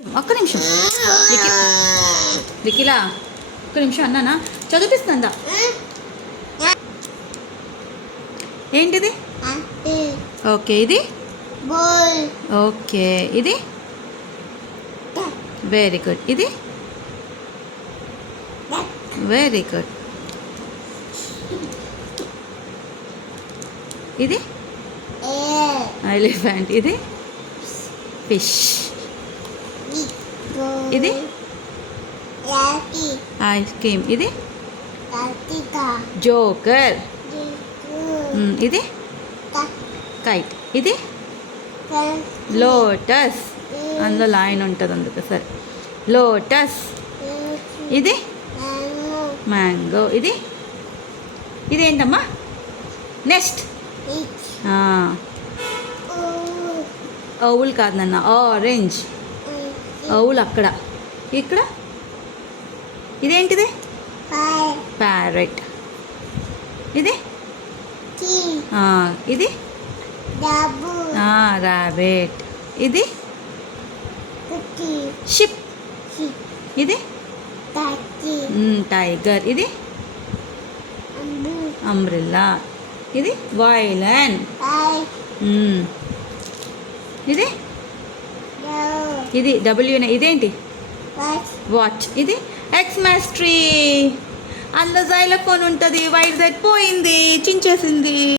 ఒక్క నిమిషం వికిలా ఒక్క నిమిషం అన్నానా చదివిస్తుందా ఏంటిది ఓకే ఇది ఓకే ఇది వెరీ గుడ్ ఇది వెరీ గుడ్ ఇది ఎలిఫెంట్ ఇది ఫిష్ ఇది ఐస్ క్రీమ్ ఇది జోకర్ ఇది కైట్ ఇది లోటస్ అందులో లైన్ ఉంటుంది అందుకు సరే లోటస్ ఇది మ్యాంగో ఇది ఇదేంటమ్మా నెక్స్ట్ ఓవుల్ కాదు నాన్న ఆరెంజ్ ఓవుల్ అక్కడ ఇక్కడ ఇదేంటిది ప్యారెట్ ఇది ఇది ర్యాబిట్ ఇది షిప్ ఇది టైగర్ ఇది అంబ్రెల్లా ఇది వైలన్ ఇది ఇది డబ్ల్యూనే ఇదేంటి వాచ్ ఇది ఎక్స్‌మాస్ ట్రీ అందులో జైలోఫోన్ ఉంటుంది వైట్ సెట్ పోయింది చించేసింది